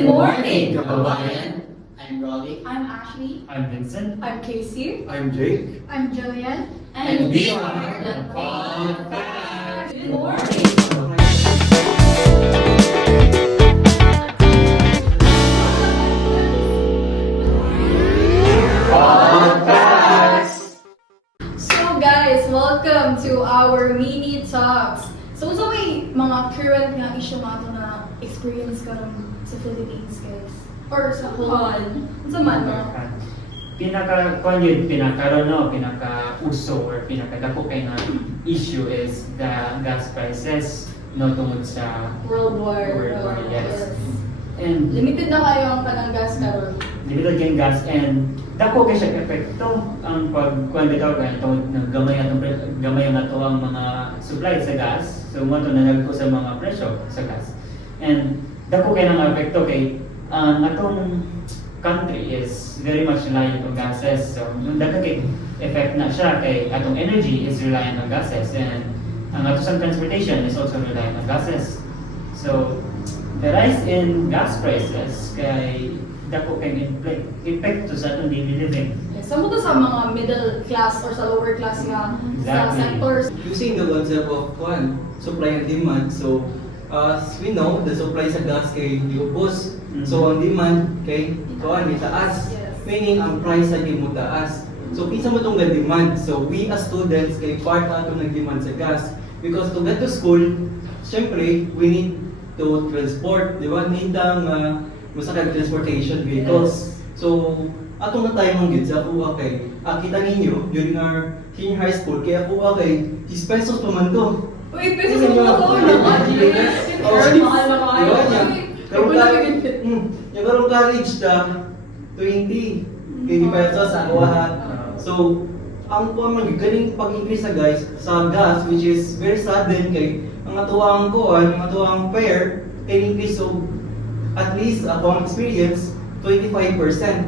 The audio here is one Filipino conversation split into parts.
Good morning, kababayan. I'm Rolly. I'm Ashley. I'm Vincent. I'm Casey. I'm Jake. I'm Jillian. And we are the Podcast. Good morning. So guys, welcome to our mini talks. So may mga current nga issue nga ito na experience ka rin sa Philippines guys? Or sa whole? Sa man no? Pinaka-uso or pinaka-dako kay na issue is the gas prices no tungod sa World War. World War, yes. And Limited na kayo ang pananggas karon. limited kayong gas and dako kay siya epekto ang pagkuan bitaw kay tungod gamay nga to ang mga supply sa gas. So mo to nanagko sa mga presyo sa gas. And dako kay nang epekto kay ang atong country is very much reliant on gases. So, yung dapat kay effect na siya kay atong energy is reliant on gases and ang atong transportation is also reliant on gases. So, the rise in gas prices kay dako kay epekto sa atong daily living. Sa mo to sa mga middle class or sa lower class nga sa Exactly. sectors. Using the concept of supply and demand, so as we know, the supply sa gas kay diubos. So ang demand kay may taas. Yes. Meaning ang price ay mo taas. So kinsa mo tong demand? So we as students kay part ato nag-demand sa gas because to get to school, syempre we need to transport, di ba? Need ang musakay transportation vehicles. So atong na tayo mong gid sa ako kay kita ninyo during our senior high school kay ako kay 10 pesos pa man to. Uy, peso sa mga ko na mahal na kayo. Yung karong college na 20 pesos ako So, ang galing pag-increase sa guys sa gas which is very sudden kay ang atuang fare can increase so at least akong experience 25%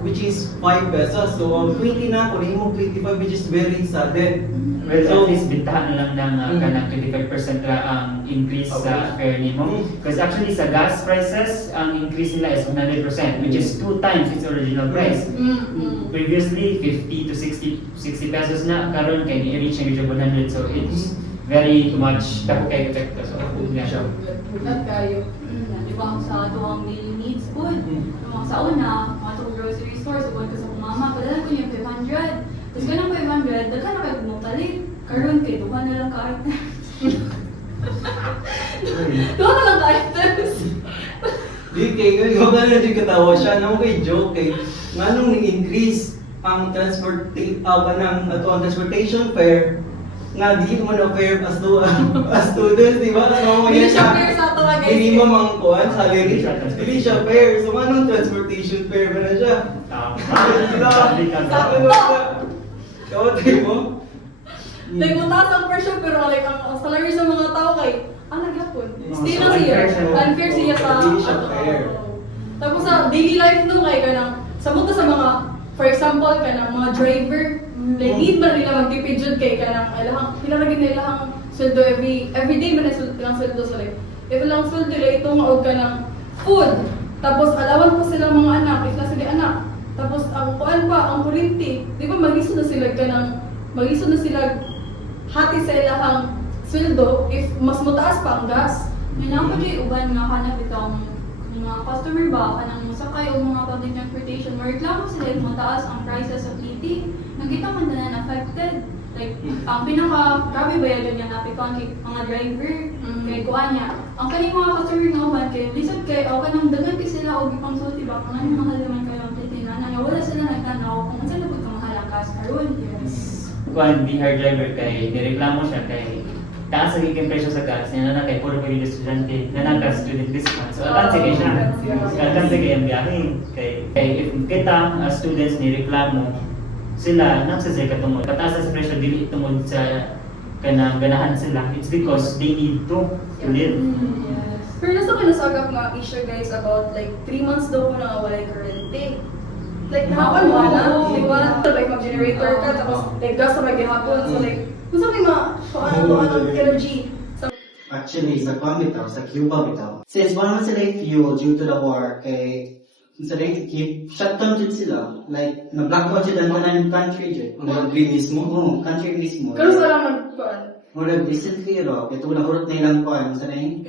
which is 5 pesos. So, ang 20 na ako, mo 25 which is very sudden. Well, So, at least bintahan na lang ng kanang 25% ra ang increase sa fare nimo. Because actually sa gas prices, ang increase nila is 100%, which is 2 times its original price. Previously, 50 to 60 pesos na, karon kay i-reach ang 100. So it's very much dako kay epekto. So, yeah. Bulat kayo. Di ba sa tuwang daily needs food? Sa una, mga itong grocery store, subuhan ko sa kong mama, padala ko niya 500. Tapos ganang 500, daghan na kayo mong palit. Karoon kay duha na lang ka-items. Duha na lang ka-items. Di kay yung na di katawa siya namo kay joke kay nganong ni-increase ang transportation fare nga di mo na fare as students, di ba? So Hindi siya fair sa ito guys. minimum ang kuan salary. Dili siya fair. So nganong transportation fare ba na siya? Kawatay mo? Like, mataas ang presyo pero like, ang salary sa mga tao kay, nagyapon. Stay na So, siya. unfair siya. Unfair siya sa, Hindi siya fair. Tapos sa daily life no, kay kanang, sa mga sa mga, for example, kanang mga driver, like, need ba nila magtipid yun kay kanang, pinaragin nila ang sweldo every day ba na ilang sweldo sa like, if ilang sweldo nila itong maog ka ng food, tapos alawan pa sila mga anak, if na sila anak, tapos ang kuan pa, ang kurinti, di ba mag-isod na sila hati sa ilahang sweldo if mas mataas pa ang gas. May lang ko dyan uban nga kanang itong mga customer ba, kanang sakay o mga public transportation, mareklamo sila yung mataas ang prices sa PT. Nagkita man na affected. Like, ang pinaka-grabe ba yun yung napikon kay mga driver, kay kuha niya. Ang kaning mga customer nga uban, kay lisod kay, o kanang dagan kay sila o ipang sulti ba, kung ano mahal naman kayo ang PT na wala sila nagtanaw kung saan na po itong mahal ang gas karoon. Yes. Kuan di hard driver kay nireklamo siya kay taas ang iking presyo sa gas na kay puro kay estudyante na student discount. So akan sige siya. Akan sige ang biyahe kay if kita as students nireklamo sila nang sa katungod pataas sa presyo dili tungod sa kanang ganahan sila. It's because they need to live. Yes. Pero nasa kinasagap nga issue guys about like 3 months daw ko na walay kuryente. Like nahapon mo na, di ba? Like mag-generator ka, tapos like gas na maghihapon. So like, kung sa may mga, kung ano energy. Actually, sa Cuba bitaw, Since wala man sila fuel due to the war, kay sila keep shutdown dyan sila. Like, na-blackout dyan ang kanang country dyan. Ang green mismo. Oo, country mismo. Pero sa lang nagkuhan. Mura recently, ito na hurot na ilang kuhan. Sa nang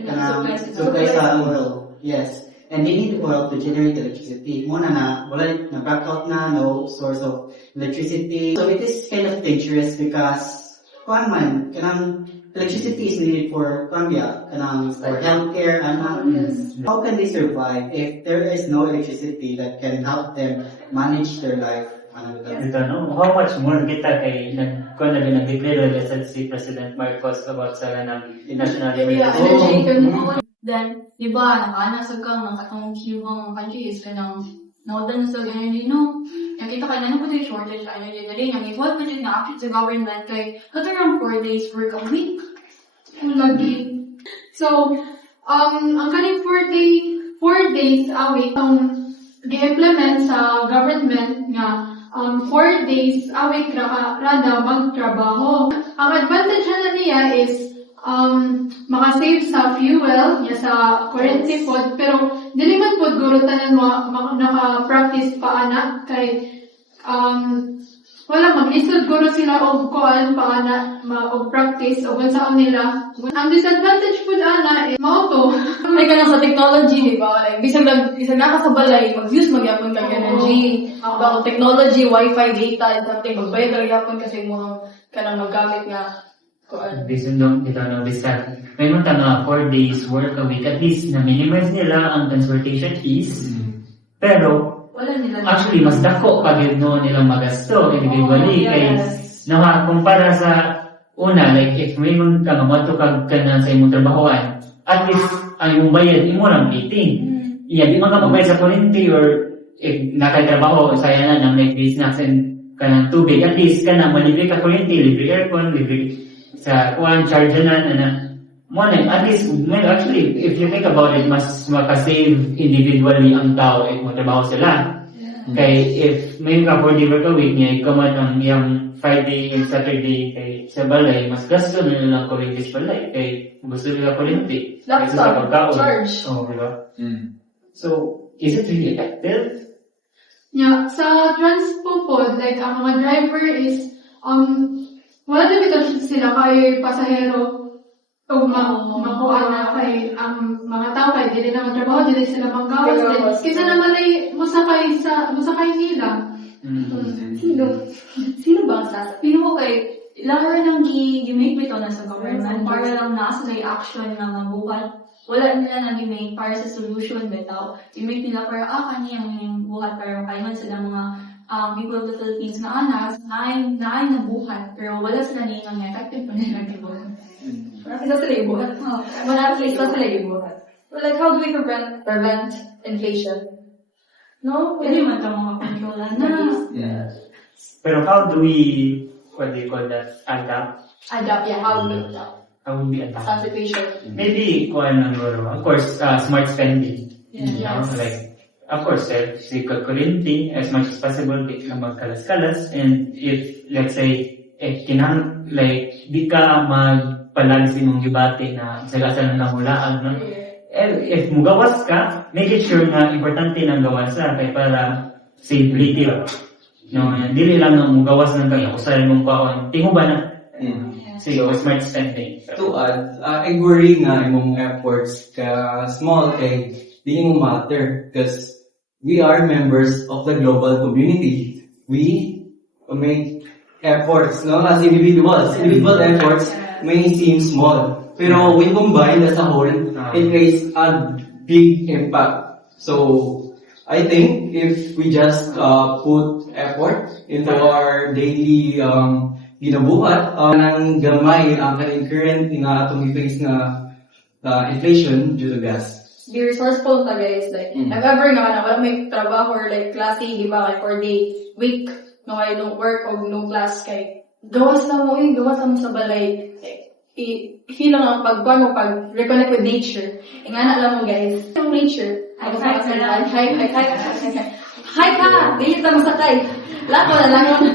supply sa oil. Yes. And they need oil to generate electricity. Muna wala na blackout na, no source of electricity. So it is kind of dangerous because kuhan man, kanang electricity is needed for Colombia, kanang for healthcare and how can they survive if there is no electricity that can help them manage their life? Ito, no? How much more kita kay kung nag-declare si President Marcos about sa ng national Energy. Then, di ba, nakaanasag ka ng katong Cuban countries ka ng naudan sa energy, no? Nakita ka na po yung shortage sa energy na rin. Ang iwag pa dyan na actually sa government kay around 4 days work a week. Lagi. So, ang kaning 4 days a week, gi-implement sa government nga 4 days a week rada magtrabaho. Ang advantage na niya is makasave sa fuel, niya sa currency pod, pero dili man pod guro tanan naka-practice pa anak kay wala maglisod guro sila og kuan pa ana og practice og unsaon nila. Ang disadvantage pod ana is mao to. May ka sa technology, di ba? Like, bisag na ka sa balay, mag-use magyapon kang energy. About technology, wifi, data, and something. Magbayad ka magyapon kasi mo kanang maggamit nga. Kuan. Bisundong ito no bisan. May mga nga 4 days work a week, at least na-minimize nila ang transportation fees. Pero Wala nila. actually, mas dako pag yun no nilang magasto individually. Kay kumpara sa una, like if may mga ka mamoto kag ka na sa imong trabahoan, at least ang imong bayad imo lang meeting. Iya, di man ka magbayad sa kuryente or if nakatrabaho saya na ng like business and kanang tubig, at least ka na malibre ka kuryente, libre aircon, libre sa kuan charge na mo na at least actually if you think about it, mas makasave individually ang tao if mo trabaho sila. Kay if may ka 4 day work a week niya, ikaw man ang iyang Friday and Saturday kay sa balay, mas gasto na lang kuryente sa balay kay gusto nila kuryente. Kaysa sa pagkaon. Charge. Oh, diba? So, is it really effective? Yeah, sa transpo pod, like ang mga driver is wala limitasyon sila kay pasahero o makuha na kay ang mga tao kay dili na magtrabaho, dili sila manggawas din. Kaysa naman ay musakay nila. Sino ba ang sasa? Pino ko kay lahat lang gi-make bito na sa government para lang nasa may action na mabuhat. Wala nila na gi-make para sa solution bitaw. I-make nila para kani ang buhat para kailan sila mga people of the Philippines na anas na buhat pero wala sila niyang effective pa nila gibuhat. Marami sila ibuhat. Marami sila ibuhat. But like, how do we prevent inflation? No? Pwede man ito mga kontrolan na. Pero how do we, what do you call that, adapt? Adapt, yeah. How do we adapt? How would we adapt? Sa situation. Maybe, of course, smart spending. Yeah. You know, like, of course, sikot kuryente as much as possible, di ka magkalas-kalas, and if, let's say, di ka magpalagi sa imong gibati na sagasan na nahulaan, no? If mugawas ka, make it sure na importante ng gawas kay para safety ba? No, dili lang ng mugawas ng kaya usahay mong kaon. Tingo ba na? So, smart spending. To add, I worry nga imong efforts ka small kay di mo matter because we are members of the global community. We make efforts, no? As individuals. Individual efforts may seem small. Pero when combined as a whole, it creates a big impact. So, I think if we just put effort into our daily ginabuhat, nang gamay ang current nga itong i-face na inflation due to gas. Be resourceful ka guys. Like, if ever nga wala may trabaho or like klase, di ba, like for day, week, no, I don't work or no class, kay gawas na mo sa balay. Hilang ang pag-reconnect with nature. E nga na alam mo guys, yung nature. Hi ka! Dili ka masakay. Lako na lang yun.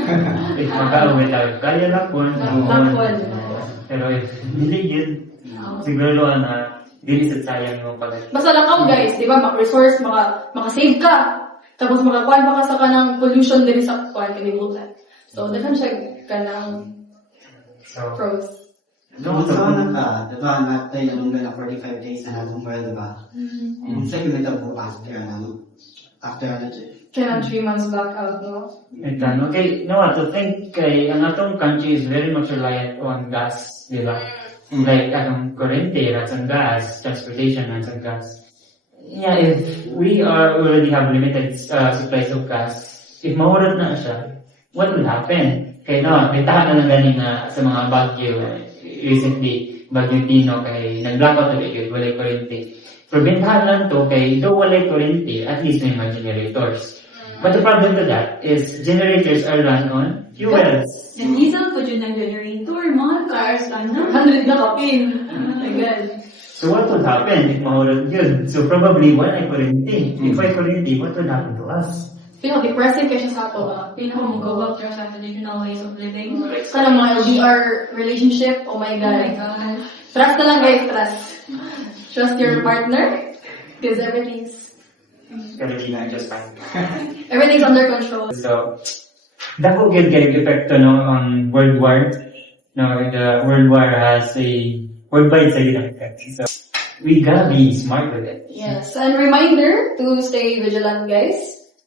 If magkauwi tayo, kaya lakon. Lakon. Pero if hindi yun, siguro na Dili sa sayang mo pala. Basta lakaw guys, di ba? Mag-resource, maka-save ka. Tapos makakuan pa ka sa kanang pollution din sa kuan kalibutan. So, daghan siya kanang So, pros. No, so diba, natin yung na 45 days na nagong world, diba? And second ito po after ano, Kaya 3 months back out, no? okay, no, to think kay ang atong country is very much reliant on gas, di ba? Like atong kurente, that's on gas, transportation, that's on gas. Yeah, if we already have limited supplies of gas, if mahurot na siya, what will happen? Kaya no, may tahan na lang ganing sa mga bagyo, recently, Bagyo Tino, kay nag-blackout na bigyan, walay kurente. Probintahan lang to, kay do walay kurente, at least may mga generators. But the problem to that is generators are run on fuels. And diesel po dyan ng generator, mga cars, ano? 100 na kapin. Again. So what would happen if mahurot yun? So probably wala ay kurente. If ay kurente, what would happen to us? Depressing kasi sa ato. Pinaka-go back to sa traditional ways of living. Kanang mga LDR relationship, oh my Oh my God. God. Trust na lang guys, trust. Trust your partner. Because Currently na just fine. everything's under control. So, dako gyud kay epekto no on World War. No, the World War has a worldwide side effect. So, we gotta be smart with it. Yes, and reminder to stay vigilant guys.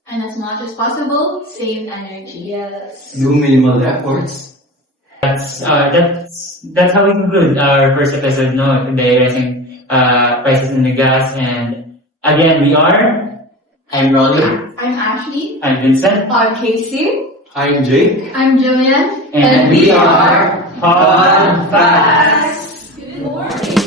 And as much as possible, save energy. Yes. Do minimal efforts. That's how we conclude our first episode, no, today rising prices in the gas. And again, we are. I'm Rolly. I'm Ashley. I'm Vincent. I'm Casey. I'm Jake. I'm Jillian. And we are Hot Facts. Good morning.